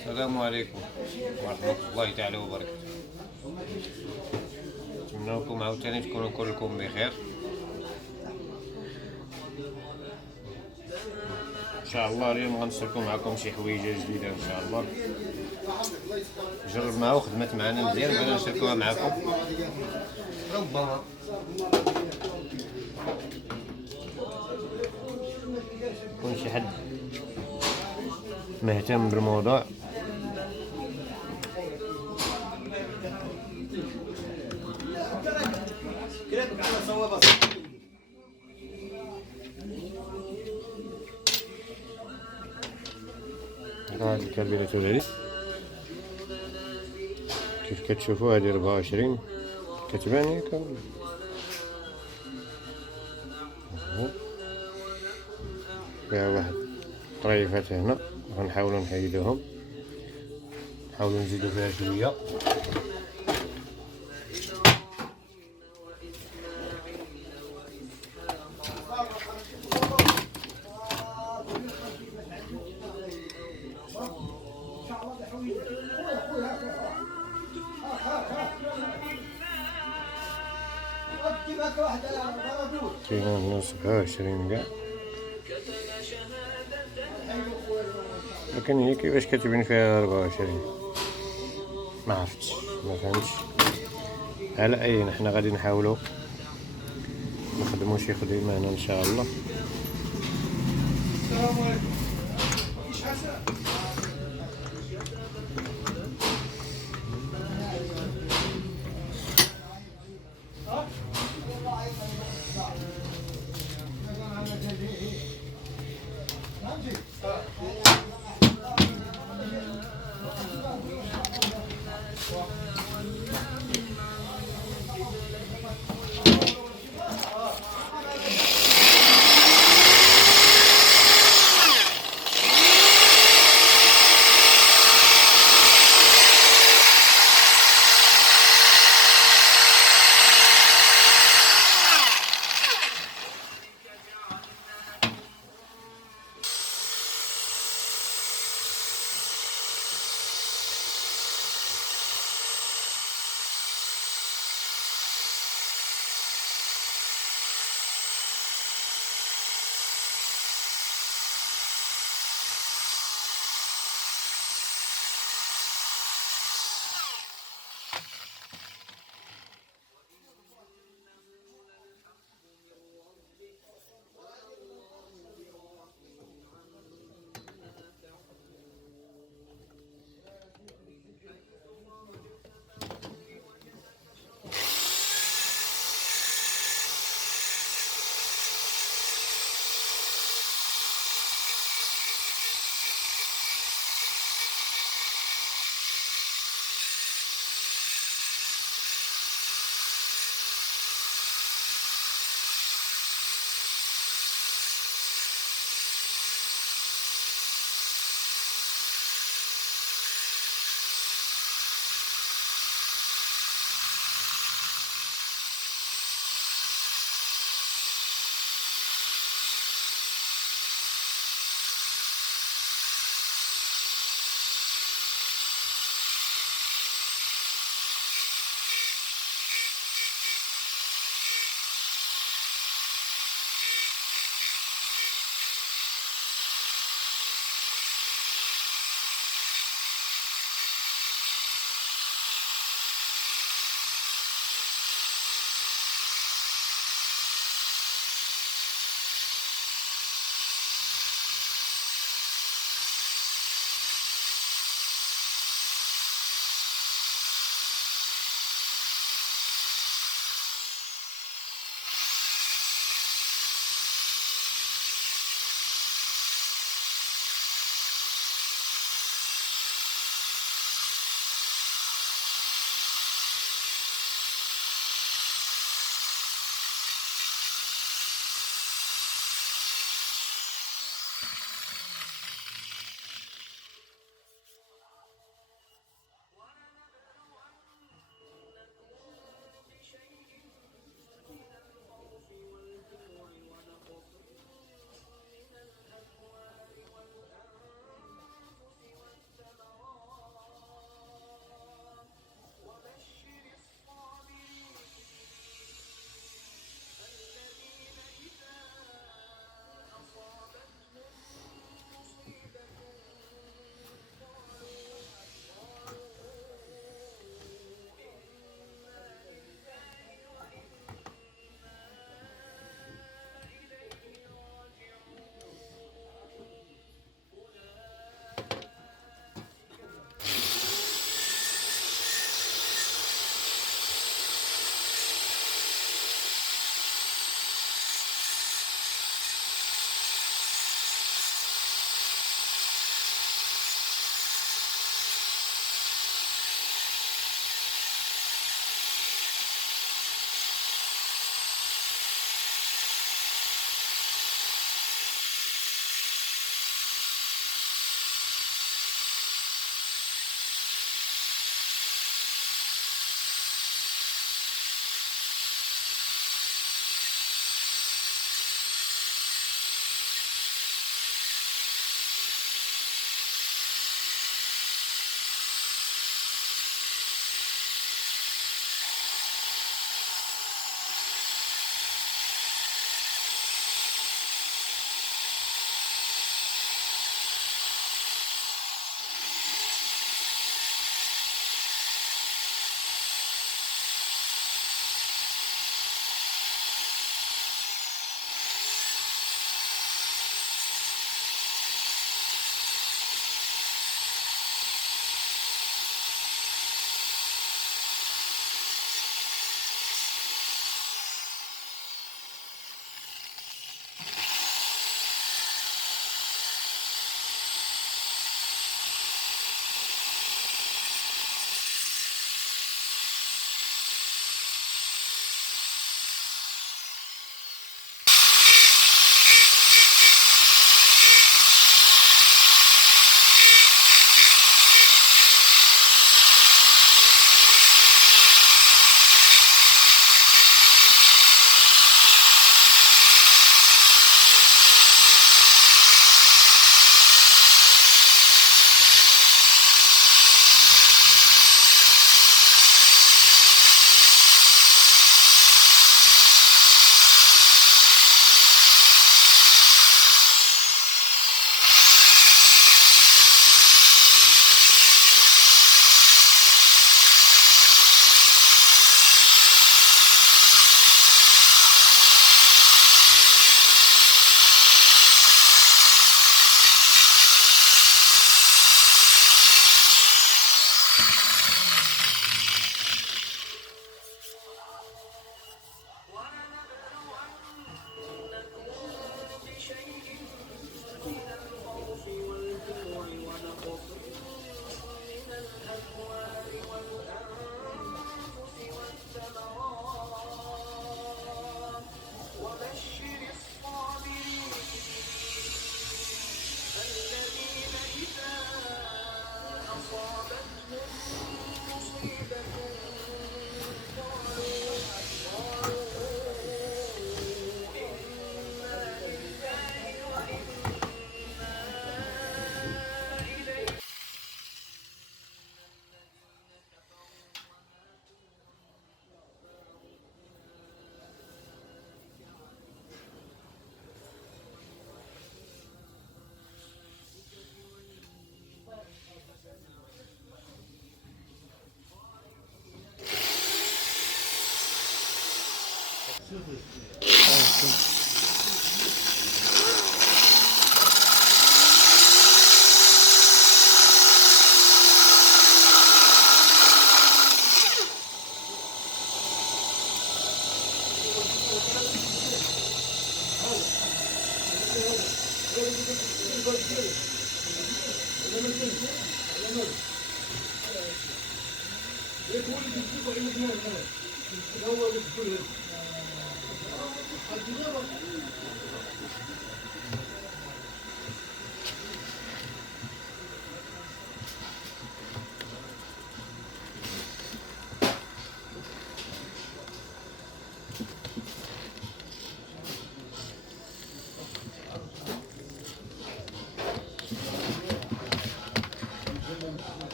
السلام عليكم ورحمة الله تعالى وبركاته. نتمنى لكم عاوتاني تكونوا كلكم بخير ان شاء الله. اليوم غنشاركو معكم شي حويجه جديده ان شاء الله، جربناها وخدمت معنا مزيان، بغينا نشاركوها معكم. ربما يكون شي حد مهتم بالموضوع. هذه الكابينة ديالي كيف كتشوفوا، هذه 24 كتبان ياك فيها واحد طريفات هنا، غنحاولوا نحيدوهم، نحاولوا نزيدو فيها شويه. كاينه هنا 27 كاع، لكن هي كيفاش كتبين فيها 24 ما عرفتش، ما فهمتش. على اي حنا غادي نحاولوا نخدموا شي خدمه هنا ان شاء الله. السلام عليكم.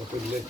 وكله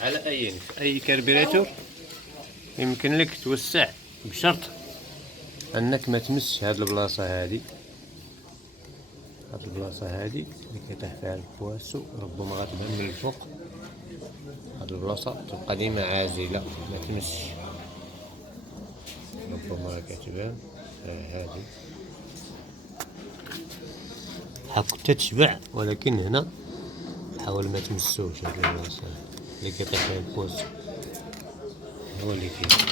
على أي كربيراتور يمكن لك توسع بشرط انك ما تمسش هاد البلاصه هادي. هاد البلاصه هادي اللي كيطيح فيها البواسو ربما غتبان من الفوق. هاد البلاصه تبقى ديما عازله ما تمسش، ربما كتبان هادي حق تتشبع، ولكن هنا حاول ما تمسوش. هاد البلاصه اللي كيطيح فيها البواسو هو اللي كاين.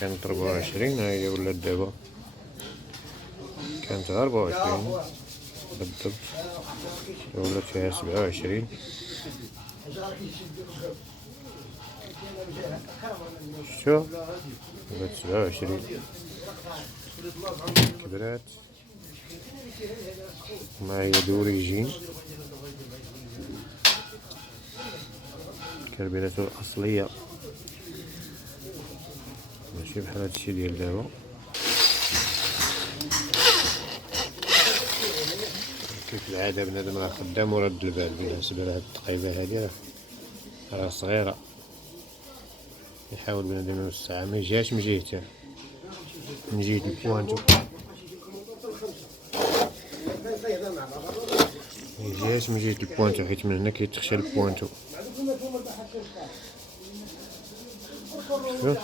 كانت 24 هاهي ولات دابا، كانت 24 بالضبط ولات فيها 27. شوف ولات 27 كبرات. ما هي دوريجين كربيراتور أصلية، ماشي بحال هادشي ديال دابا. كيف العادة بنادم راه خدام ورد البال بالنسبة لهاد التقيبة هادي راه صغيرة، يحاول بنادم يوسعها ميجيهاش من جهتين، من جهة البوانتو ميجيهاش من جهة البوانتو، حيت من هنا كيتخشى البوانتو. شوف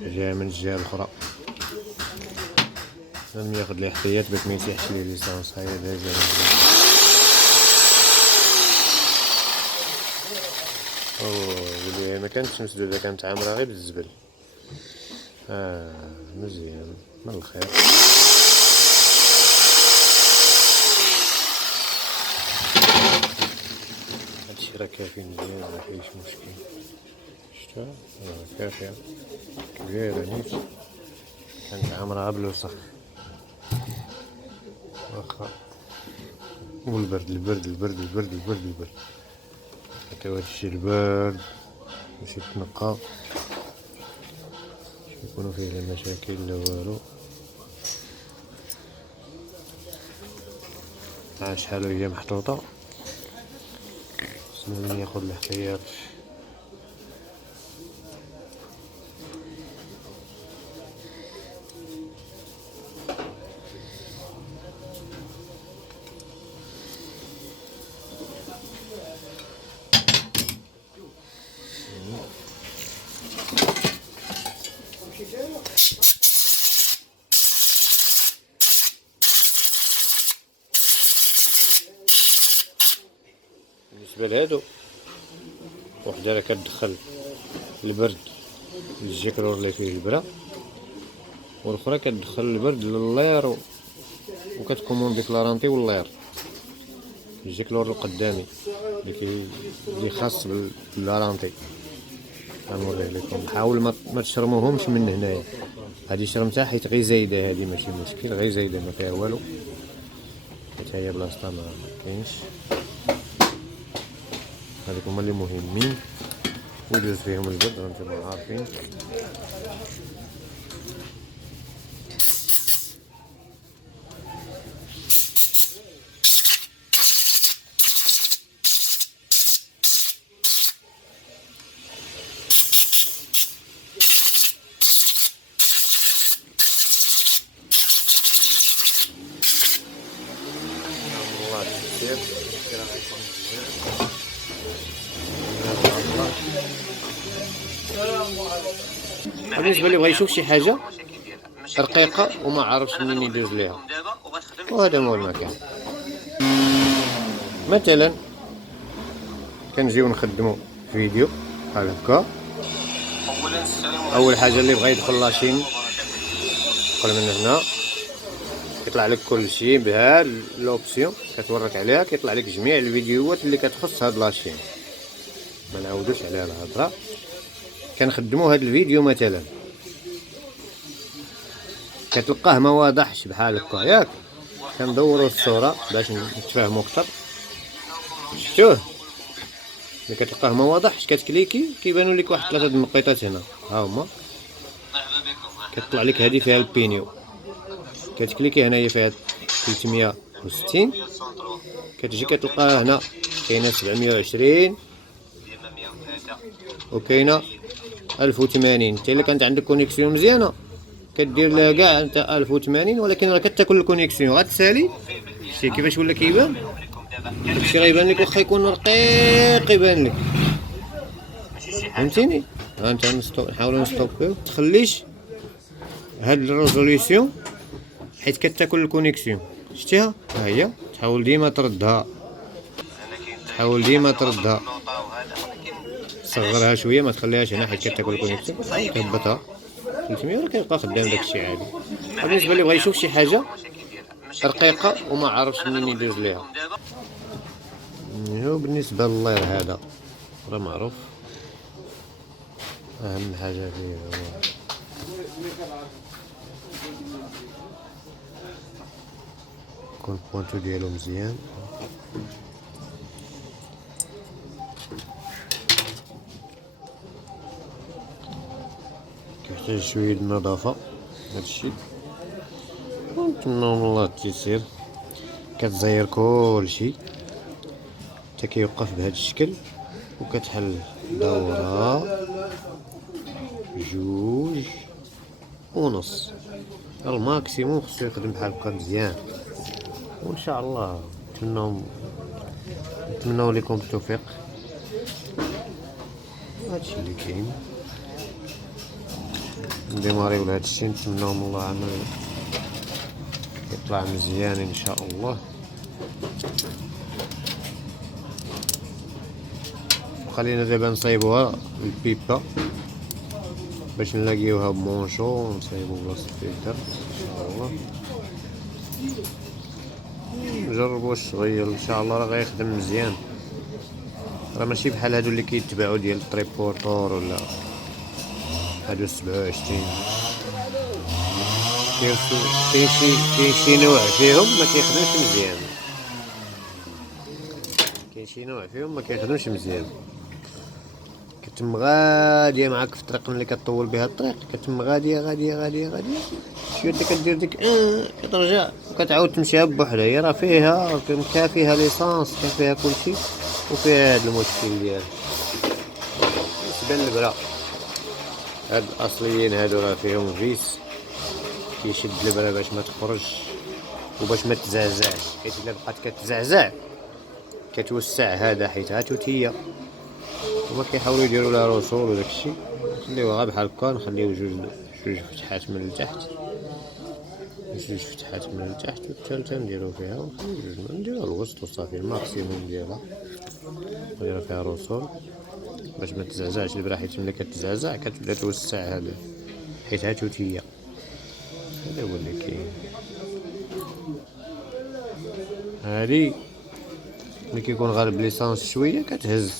جاية من الجهة الأخرى، لازم ياخد الاحتياط باش ميتيحش ليه ليسانس. هيا دايزة ولي ما كانتش مسدودة، كانت عامرة غير بالزبل. مزيان من الخير. هادشي راه كافي مزيان، ما فيهش مشكل. شتا كافية كبيرة نيت، كانت عامرة بالوسخ. واخا والبرد البرد البرد البرد البرد البرد، حتى هادشي البرد باش يتنقى، باش يكونو فيه لا مشاكل لا والو. شحال هي محطوطة، خصنا ناخد الاحتياط. بالنسبة لهادو، وحدة راه كتدخل البرد للجيكرور اللي فيه البرا، والاخرى كتدخل البرد لللير وكتكوموندي في لارانتي واللير. الجيكلور القدامي اللي خاص باللارانتي غنوريه لكم. حاول ما تشرموهمش من هنايا، هادي شرمتها حيت غير زايده، هادي ماشي مشكل، غير زايده ما فيها والو، حيت هي بلاصتها ما كاينش. هادوك هما اللي مهمين ويدوز فيهم البرد، رانتوما عارفين. بالنسبه اللي بغى يشوف شي حاجه رقيقه وما عارفش منين يدوز ليها، وهذا هو المكان. مثلا كنجيو نخدمو فيديو بحال هكا. اول حاجه اللي بغى يدخل لاشين يدخل من هنا، كيطلع لك كلشي بهاد لوبسيون كتورك عليها، كيطلع لك جميع الفيديوهات اللي كتخص هاد لاشين. ما نعاودوش عليها الهضره. كنخدمو هاد الفيديو مثلا كتلقاه ما واضحش بحال هكا ياك، كندورو الصوره باش نتفاهمو اكثر. شفتوه ملي كتلقاه ما واضحش كتكليكي كيبانو لك واحد 3 النقيطات هنا، ها هما كتطلع لك هذه فيها البينيو، كتكليكي هنايا فيها 360، كتجي كتلقاها هنا كاينه 720 وكاينه 1080. انت الا كانت عندك كونيكسيون مزيانه كدير لها كاع انت 1080، ولكن راه كتاكل الكونيكسيون غتسالي. شتي كيفاش ولا كيبان؟ داكشي غيبان لك واخا يكون رقيق يبان لك، فهمتيني؟ ها انت نحاولو نستوبيو، تخليش هاد الريزوليسيون حيت كتاكل الكونيكسيون. شتيها ها هي، تحاول ديما تردها، تحاول ديما تردها، صغرها شويه ما تخليهاش هنا حيت كتاكل الكونيكسيون. كتهبطها 300 راه كيبقى خدام داكشي عادي. بالنسبه اللي بغى يشوف شي حاجه رقيقه وما عارفش منين يدوز ليها، هو بالنسبه لللير هذا راه معروف. اهم حاجه فيه هو يكون البوانتو ديالو مزيان. كيحتاج شويه د النظافه هادشي، ونتمنى من الله التيسير. كتزير كلشي حتى كيوقف بهذا الشكل، وكتحل دوره 2.5 الماكسيموم. خصو يخدم بحال هكا مزيان، وان شاء الله نتمناو لكم التوفيق. هادشي اللي كاين، نديماريو لهاد الشيء، نتمناو من الله عمل يطلع مزيان ان شاء الله. خلينا دابا نصايبوها البيبا باش نلاقيوها بمونشو ونصايبو بلاصة الفلتر ان شاء الله. نجربو الشغيل ان شاء الله راه غيخدم مزيان، راه ماشي بحال هادو اللي كيتباعو ديال التريبورتور ولا هادو 27. كاين شي نوع فيهم ما كيخدمش مزيان، كاين شي نوع فيهم ما كيخدمش مزيان. كتم غاديه معاك في الطريق ملي كطول بها الطريق، كتم غاديه غاديه غاديه غاديه شويه كدير ديك كترجع وكتعاود تمشيها بوحدها. هي راه فيها كافيها ليسانس كافيها كلشي وفيها هاد المشكل ديالها. بالنسبه للبرا هاد الاصليين هادو راه فيهم فيس كيشد البرا باش ما تخرج وباش ما تزعزعش، حيت الا بقات كتزعزع كتوسع هذا حيت هاتوتيه. هما كيحاولوا يديروا لها رسول وداكشي، نخليوها غير بحال هكا، نخليو جوج فتحات من التحت، جوج فتحات من التحت والثالثه نديرو فيها ونخليو جوج نديروها الوسط وصافي. الماكسيموم ديالها نديرو فيها رسول باش ما تزعزعش البرا، حيت ملي كتزعزع كتبدا توسع هذا حيت هاتوتيه. هذا هو اللي كاين. هادي ملي كيكون غالب ليسانس شويه كتهز،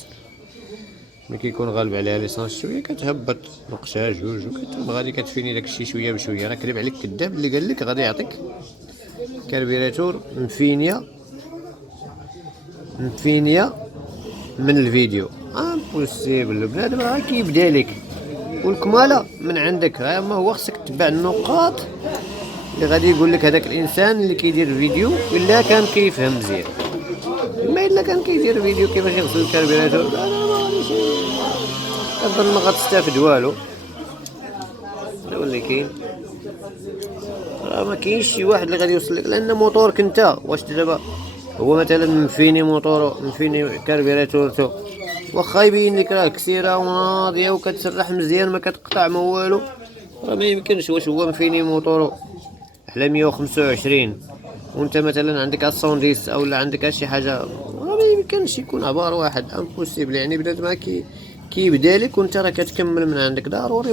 ملي كيكون غالب عليها ليسانس شويه كتهبط نقشه جوج وكتم غادي كتفيني داكشي شويه بشويه. راه كذب عليك كذاب اللي قال لك غادي يعطيك كاربيراتور مفينيه من الفيديو. امبوسيبل، بنادم راه كيبدا لك والكماله من عندك. اما هو خصك تتبع النقاط اللي غادي يقول لك هذاك الانسان اللي كيدير الفيديو الا كان كيفهم مزيان. ما الا كان كيدير فيديو كيفاش يغسل الكاربيراتور لا ما غاديش كنظن ما غتستافد والو. هذا هو اللي كاين. راه ما كاينش شي واحد اللي غادي يوصل لك، لان موتورك انت واش دابا هو مثلا مفيني موتورو مفيني كاربيراتورتو واخا يبين لك راه كسيره وناضيه وكتسرح مزيان ما كتقطع ما والو، راه ما يمكنش. واش هو مفيني موتورو على 125 وانت مثلا عندك 110 او عندك شي حاجه، راه ما يمكنش يكون عبار واحد. امبوسيبل. يعني بنادم كيبدا لك وانت راه كتكمل من عندك. ضروري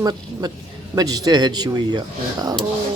ما تجتهد شويه، ضروري